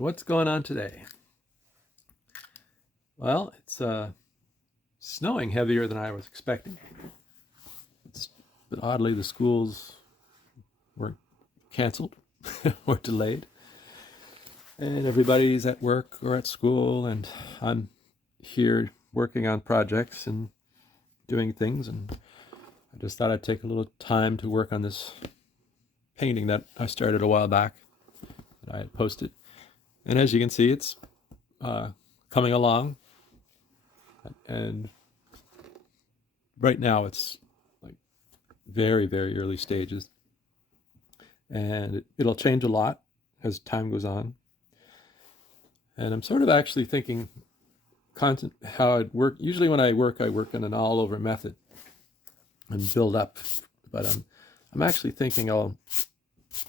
So what's going on today? Well, it's snowing heavier than I was expecting. But oddly, the schools were canceled or delayed, and everybody's at work or at school, and I'm here working on projects and doing things. And I just thought I'd take a little time to work on this painting that I started a while back that I had posted. And as you can see, it's coming along. And right now it's like very, very early stages. And it'll change a lot as time goes on. And I'm sort of actually thinking how I'd work. Usually when I work in an all-over method and build up. But I'm actually thinking I'll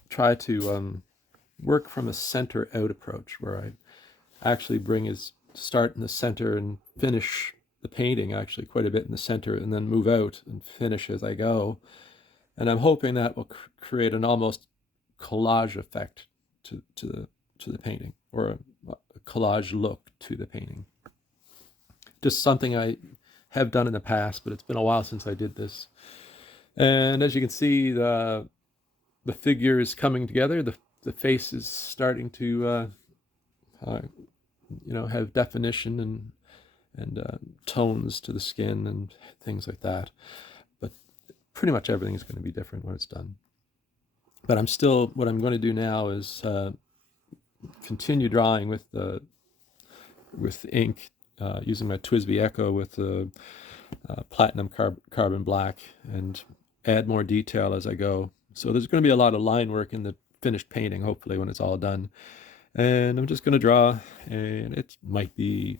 try to work from a center-out approach, where I actually start in the center and finish the painting actually quite a bit in the center, and then move out and finish as I go. And I'm hoping that will create an almost collage effect to the painting, or a collage look to the painting. Just something I have done in the past, but it's been a while since I did this. And as you can see, the figure is coming together. The face is starting to have definition and tones to the skin and things like that. But pretty much everything is going to be different when it's done. But what I'm going to do now is continue drawing with ink, using my TWSBI Echo with the platinum carbon black, and add more detail as I go. So there's going to be a lot of line work in the finished painting, hopefully, when it's all done. And I'm just going to draw, and it might be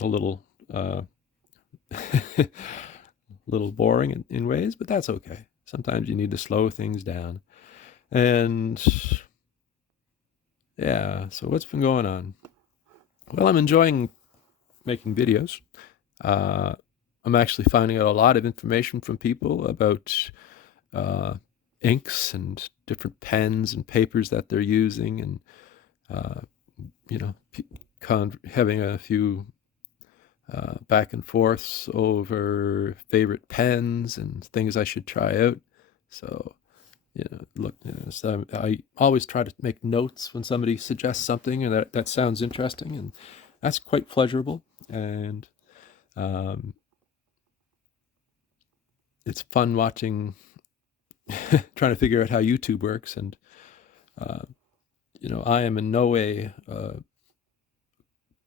a little little boring in ways, but that's okay. Sometimes you need to slow things down. And yeah, so what's been going on? Well, I'm enjoying making videos. I'm actually finding out a lot of information from people about inks and different pens and papers that they're using, and having a few back and forths over favorite pens and things I should try out. So, so I always try to make notes when somebody suggests something and that sounds interesting, and that's quite pleasurable. And it's fun watching, trying to figure out how YouTube works. And I am in no way a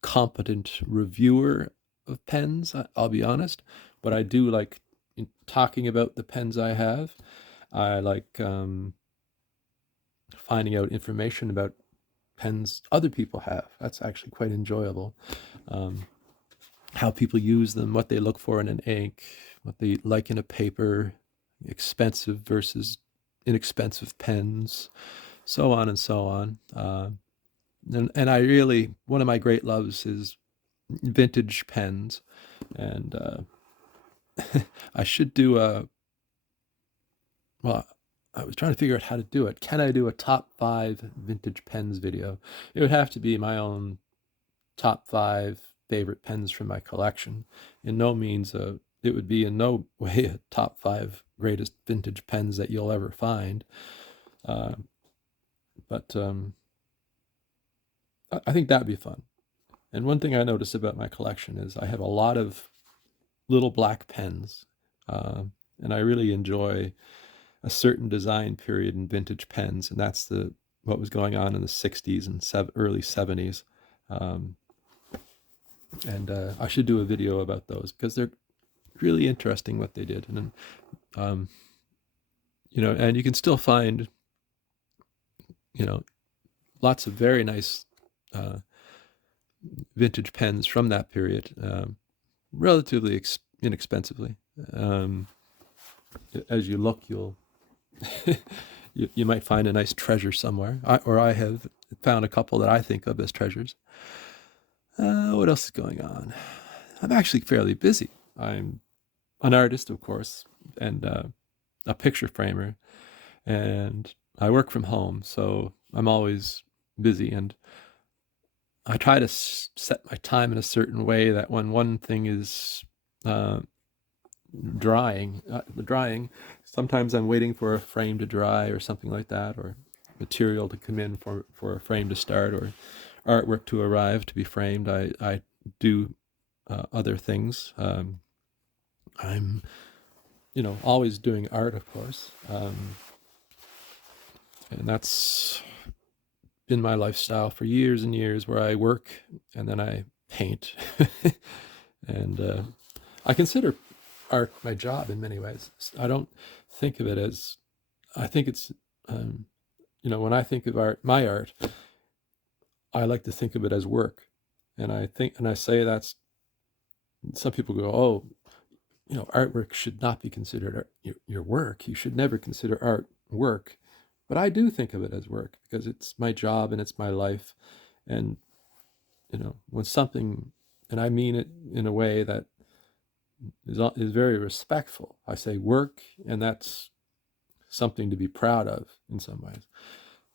competent reviewer of pens, I'll be honest, but I do like talking about the pens I have. I like finding out information about pens other people have. That's actually quite enjoyable. How people use them, what they look for in an ink, what they like in a paper, expensive versus inexpensive pens, so on and so on. And I really, one of my great loves is vintage pens. And I should do I was trying to figure out how to do it. Can I do a top 5 vintage pens video? It would have to be my own top 5 favorite pens from my collection. It would be in no way a top 5 greatest vintage pens that you'll ever find. But I think that'd be fun. And one thing I notice about my collection is I have a lot of little black pens, and I really enjoy a certain design period in vintage pens, and that's what was going on in the 60s and early 70s. And I should do a video about those, because they're really interesting what they did. And and you can still find lots of very nice vintage pens from that period, relatively inexpensively. As you look, you might find a nice treasure somewhere. I have found a couple that I think of as treasures. What else is going on? I'm actually fairly busy. I'm an artist, of course, and a picture framer, and I work from home, so I'm always busy. And I try to set my time in a certain way that when one thing is uh, drying, sometimes I'm waiting for a frame to dry or something like that, or material to come in for a frame to start, or artwork to arrive to be framed. I do other things. I'm, always doing art, of course, and that's been my lifestyle for years and years, where I work and then I paint, and I consider art my job in many ways. I don't think of it as, I think it's, when I think of art, my art, I like to think of it as work. And I say that's, some people go, oh, artwork should not be considered your work. You should never consider art work. But I do think of it as work because it's my job and it's my life. And, when something, and I mean it in a way that is very respectful. I say work, and that's something to be proud of in some ways.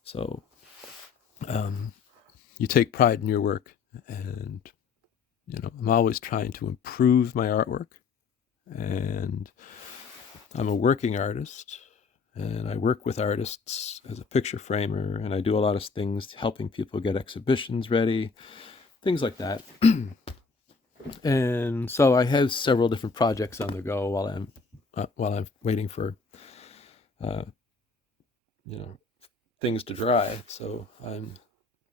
So you take pride in your work, and I'm always trying to improve my artwork, and I'm a working artist, and I work with artists as a picture framer, and I do a lot of things helping people get exhibitions ready, things like that. And so I have several different projects on the go while I'm waiting for uh, things to dry. So I'm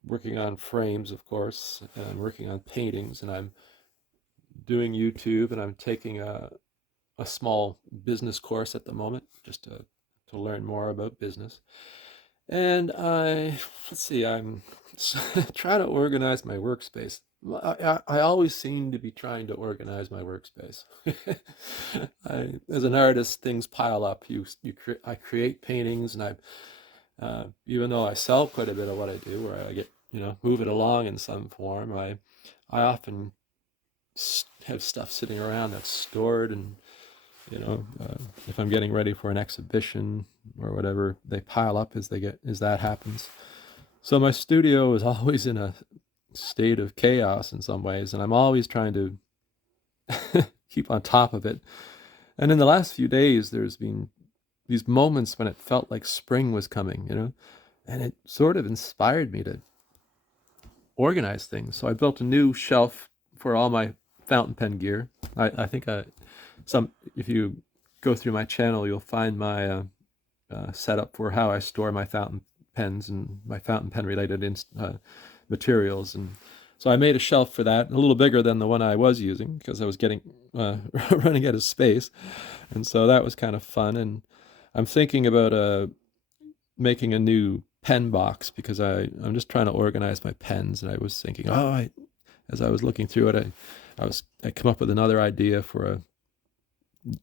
working on frames, of course, and I'm working on paintings, and I'm doing YouTube, and I'm taking a small business course at the moment, just to learn more about business. And let's see, I'm trying to organize my workspace. I always seem to be trying to organize my workspace. As an artist, things pile up. I create paintings, and even though I sell quite a bit of what I do, where I get, move it along in some form, I often have stuff sitting around that's stored, and if I'm getting ready for an exhibition or whatever, they pile up as that happens. So my studio is always in a state of chaos in some ways, and I'm always trying to keep on top of it. And in the last few days, there's been these moments when it felt like spring was coming, and it sort of inspired me to organize things. So I built a new shelf for all my fountain pen gear. I think if you go through my channel, you'll find my setup for how I store my fountain pens and my fountain pen related materials. And so I made a shelf for that, a little bigger than the one I was using because I was getting running out of space. And so that was kind of fun. And I'm thinking about making a new pen box because I'm just trying to organize my pens. And I was thinking, as I was looking through it, I come up with another idea for a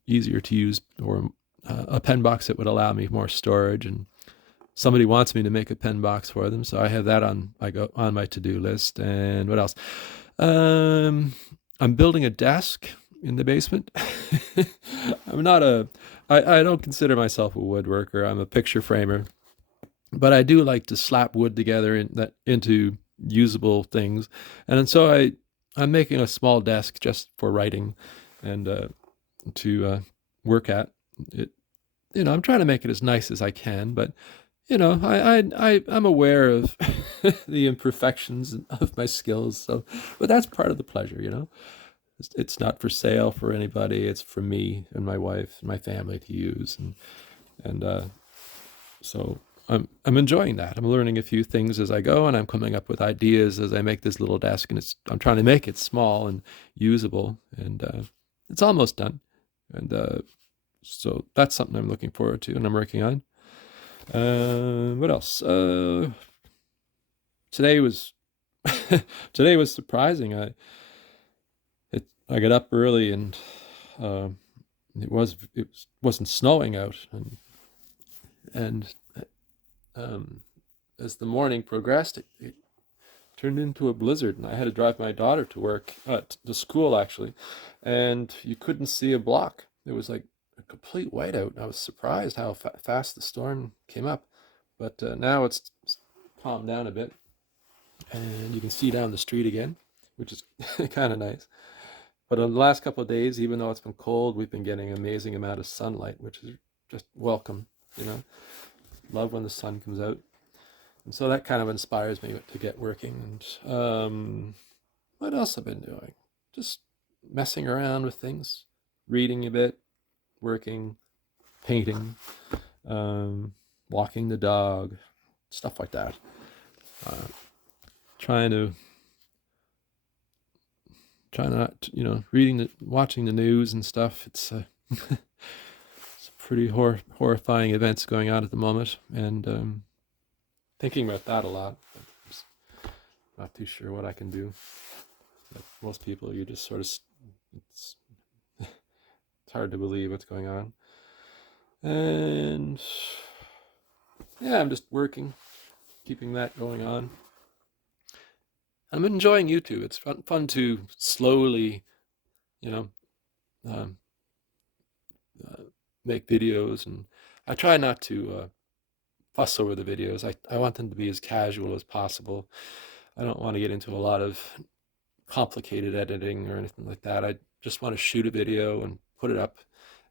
easier to use, or a pen box that would allow me more storage. And somebody wants me to make a pen box for them, so I have that on my to-do list. And what else? I'm building a desk in the basement. I don't consider myself a woodworker. I'm a picture framer, but I do like to slap wood together into usable things. And so I'm making a small desk just for writing and to work at it. I'm trying to make it as nice as I can, but I'm aware of the imperfections of my skills. So, but that's part of the pleasure. It's not for sale for anybody. It's for me and my wife and my family to use, and so I'm enjoying that. I'm learning a few things as I go, and I'm coming up with ideas as I make this little desk. And I'm trying to make it small and usable, and it's almost done. And so that's something I'm looking forward to, and I'm working on. What else? Today was today was surprising. I got up early, and it wasn't snowing out, and as the morning progressed, it turned into a blizzard, and I had to drive my daughter to school actually, and you couldn't see a block. It was like a complete whiteout. I was surprised how fast the storm came up, but now it's calmed down a bit. and you can see down the street again, which is kind of nice. But in the last couple of days, even though it's been cold, we've been getting an amazing amount of sunlight, which is just welcome. You know, love when the sun comes out, and so that kind of inspires me to get working. And what else have I been doing? Just messing around with things, reading a bit, working, painting, um, walking the dog, stuff like that. Uh, trying to trying not, watching the news and stuff. It's it's pretty horrifying events going on at the moment, and thinking about that a lot. I'm just not too sure what I can do. But most people, you just sort of, it's it's hard to believe what's going on. And yeah, I'm just working, keeping that going on. I'm enjoying YouTube. It's fun to slowly, you know, um, uh, make videos, and I try not to fuss over the videos. I want them to be as casual as possible. I don't want to get into a lot of complicated editing or anything like that. I just want to shoot a video and put it up,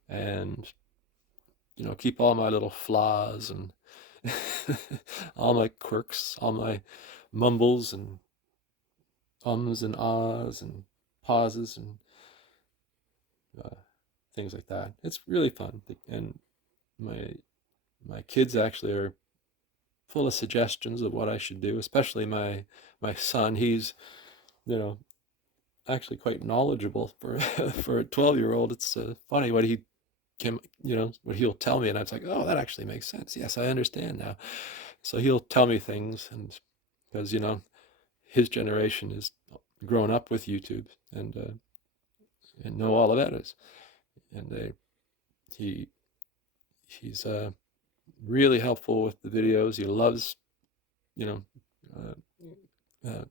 and keep all my little flaws and all my quirks, all my mumbles and ums and ahs and pauses and uh, things like that. It's really fun, and my kids actually are full of suggestions of what I should do. Especially my son. He's you know actually quite knowledgeable for for a 12-year-old. It's funny what he can, what he'll tell me, and I was like, oh, that actually makes sense. Yes, I understand now. So he'll tell me things, and because his generation is grown up with YouTube, and know all about it, and he he's really helpful with the videos. He loves you know uh,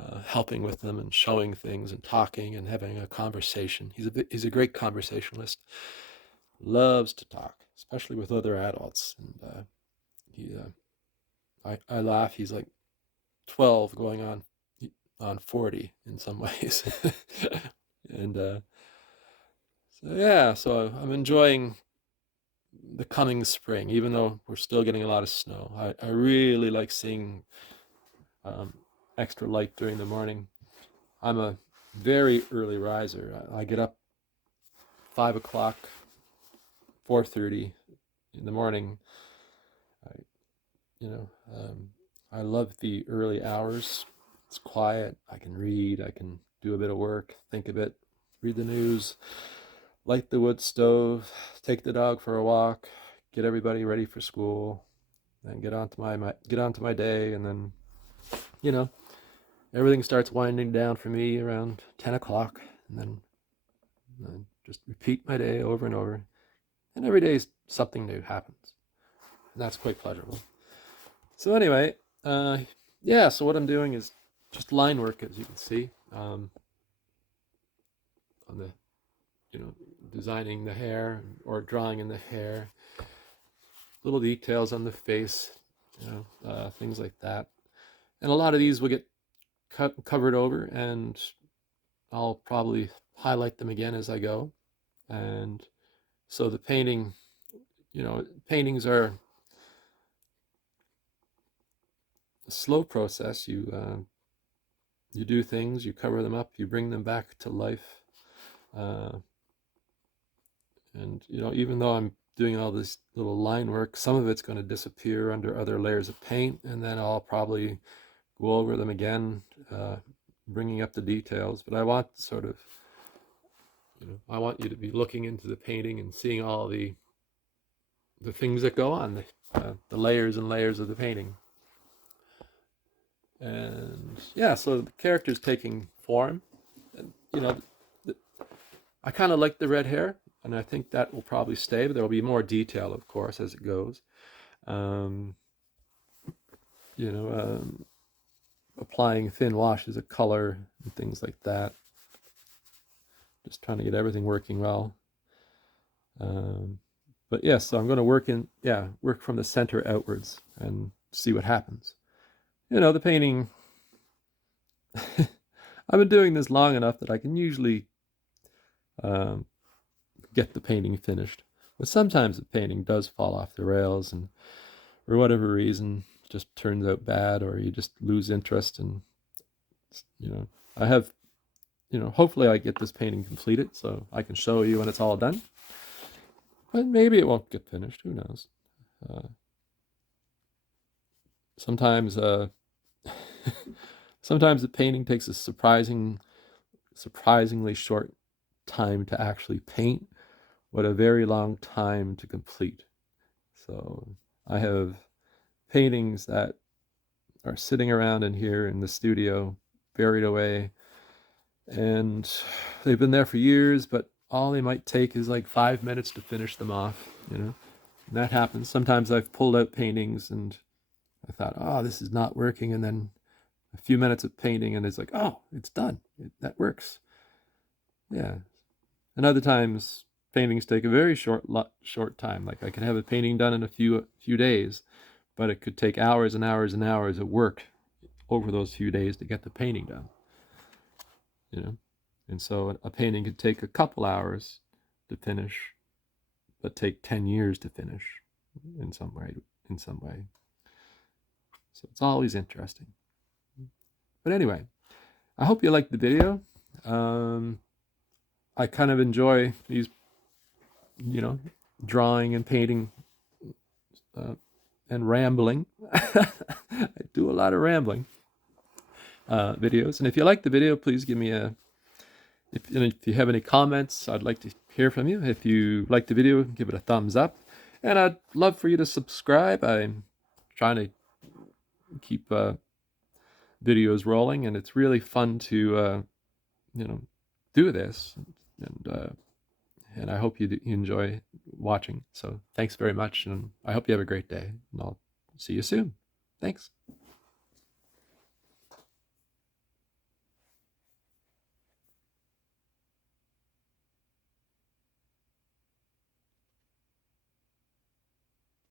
uh, helping with them and showing things and talking and having a conversation. He's a great conversationalist. Loves to talk, especially with other adults. And he I laugh. He's like 12 going on 40 in some ways. And so yeah, so I'm enjoying the coming spring, even though we're still getting a lot of snow. I really like seeing um, extra light during the morning. I'm a very early riser. I get up 5 o'clock, 4:30 in the morning. I, you know, I love the early hours. It's quiet. I can read. I can do a bit of work, think a bit, read the news, light the wood stove, take the dog for a walk, get everybody ready for school, and get onto my day, and then you know everything starts winding down for me around 10 o'clock, and then just repeat my day over and over, and every day something new happens, and that's quite pleasurable. So anyway, yeah. So what I'm doing is just line work, as you can see, on the designing the hair or drawing in the hair, little details on the face, things like that. And a lot of these will get covered over, and I'll probably highlight them again as I go. And so the paintings are a slow process. You do things, you cover them up, you bring them back to life. Uh, and even though I'm doing all this little line work, some of it's going to disappear under other layers of paint, and then I'll probably go over them again, bringing up the details. But I want I want you to be looking into the painting and seeing all the things that go on, the layers and layers of the painting. And yeah, so the character's taking form, and I kind of like the red hair, and I think that will probably stay, but there will be more detail, of course, as it goes. Um, you know, Applying thin washes of color and things like that. Just trying to get everything working well. But yes, so I'm going to work from the center outwards and see what happens. the painting, I've been doing this long enough that I can usually um, get the painting finished. But sometimes the painting does fall off the rails, and for whatever reason, it just turns out bad, or you just lose interest. And I have, hopefully I get this painting completed so I can show you when it's all done. But maybe it won't get finished. Who knows? Uh, sometimes, sometimes the painting takes a surprisingly short time to actually paint, but a very long time to complete. So I have paintings that are sitting around in here in the studio, buried away, and they've been there for years, but all they might take is like 5 minutes to finish them off, And that happens. Sometimes I've pulled out paintings and I thought, oh, this is not working, and then a few minutes of painting and it's like, oh, it's done. That works. Yeah. And other times paintings take a very short time. Like I can have a painting done in a few days, but it could take hours and hours and hours of work over those few days to get the painting done. And so a painting could take a couple hours to finish, but take 10 years to finish in some way. So it's always interesting. But anyway, I hope you liked the video. I kind of enjoy these, drawing and painting and rambling. I do a lot of rambling videos. And if you like the video, please give me if you have any comments, I'd like to hear from you. If you like the video, give it a thumbs up. And I'd love for you to subscribe. I'm trying to keep videos rolling, and it's really fun to do this, and I hope you enjoy watching. So thanks very much, and I hope you have a great day, and I'll see you soon. Thanks.